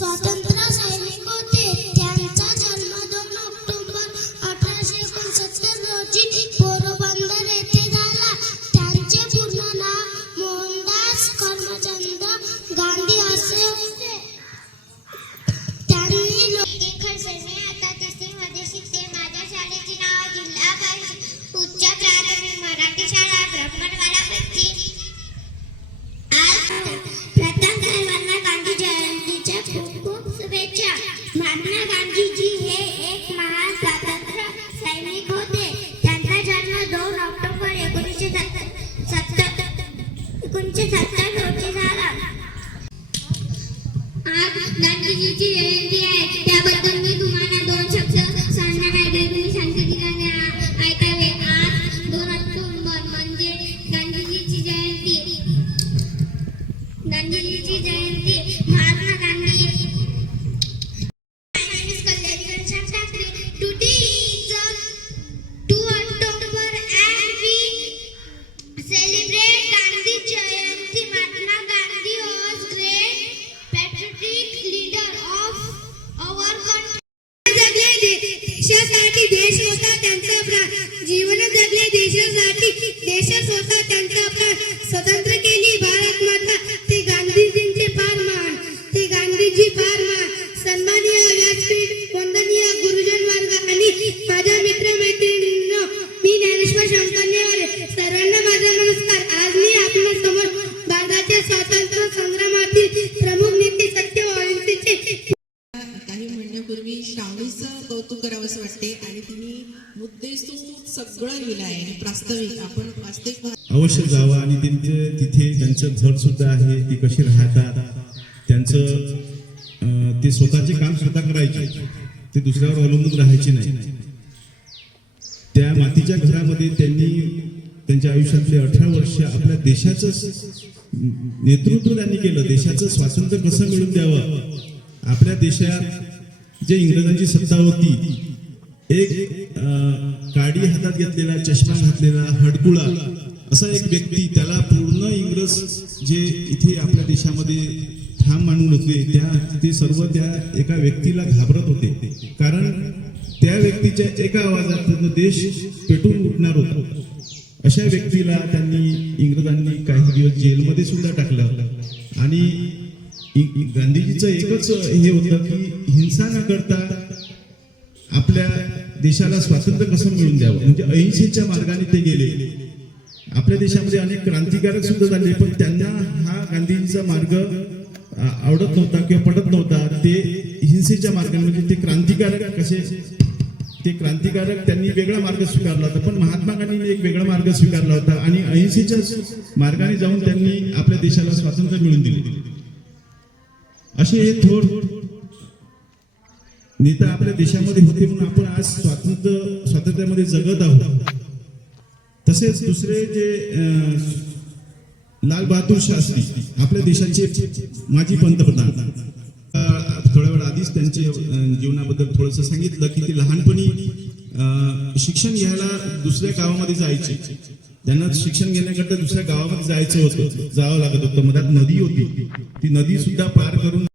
स्वातंत्र्य गांधीजी हे एक महान स्वातंत्र्य सैनिक होते. त्यांचा जन्म दोन ऑक्टोबर एकोणीसशे सत्तर एकोणीसशे सत्तर रोजी झाला. आज गांधीजीची जयंती आहे. त्याबद्दल मी तुम्हाला दोन शब्द सांगणार आहे. ते तुम्ही शांततेने ऐकावे आज दोन ऑक्टोबर म्हणजे गांधीजीची जयंती. गांधीजीची जयंती. जीवन जगले देशासाठी देशा स्वतः त्यांचा प्राण स्वतंत्र केली भारत कौतुक करावंसं वाटते. आणि तिने मुद्देसूद सगळं लिहिलं आहे. आणि प्रास्ताविक आपण वास्तविक अवश्य जावं. आणि त्यांचे तिथे त्यांचं घर सुद्धा आहे. ती कशी राहतात? त्यांचं ते स्वतःचे काम स्वतः करायचे. ते दुसऱ्यावर अवलंबून राहायचे नाही. त्या मातीच्या घरामध्ये त्यांनी त्यांच्या आयुष्यातले अठरा वर्ष आपल्या देशाचं नेतृत्व त्यांनी केलं. देशाचं स्वातंत्र्य कसं मिळून द्यावं? आपल्या देशात जे इंग्रजांची सत्ता होती एक काडी हातात घेतलेला चष्मा घातलेला हडकुळा असा एक व्यक्ती त्याला पूर्ण इंग्रज जे इथे आपल्या देशामध्ये ठाम मानून होते त्या ते सर्व त्या एका व्यक्तीला घाबरत होते. कारण त्या व्यक्तीच्या एका आवाजात पूर्ण देश पेटून उठणार होता. अशा व्यक्तीला त्यांनी इंग्रजांनी काही दिवस जेलमध्ये सुद्धा टाकलं. आणि गांधीजीचं एकच हे होतं की हिंसा न करता आपल्या देशाला स्वातंत्र्य कसं मिळून द्यावं? म्हणजे अहिंसेच्या मार्गाने ते गेले. आपल्या देशामध्ये अनेक क्रांतिकारक सुद्धा झाले पण त्यांना हा गांधीजीचा मार्ग आवडत नव्हता किंवा पडत नव्हता. ते हिंसेच्या मार्गाने म्हणजे ते क्रांतिकारक कसे ते क्रांतिकारक त्यांनी वेगळा मार्ग स्वीकारला होता पण महात्मा गांधींनी एक वेगळा मार्ग स्वीकारला होता आणि अहिंसेच्या मार्गाने जाऊन त्यांनी आपल्या देशाला स्वातंत्र्य मिळून दिले. असे हे थोर नेता आपल्या देशामध्ये होते म्हणून आपण आज स्वातंत्र्य स्वातंत्र्यामध्ये जगत आहोत. तसेच दुसरे जे लाल बहादूर शास्त्री आपल्या देशाचे माजी पंतप्रधान. थोड्या वेळ आधीच त्यांचे जीवनाबद्दल थोडंसं सांगितलं की ते लहानपणी अं, शिक्षण घ्यायला दुसऱ्या गावामध्ये जायचे. त्यांना शिक्षण घेण्याकरता दुसऱ्या गावामध्ये जायचं होतं. जावं लागत होतं. मधात नदी होती. ती नदी सुद्धा पार करून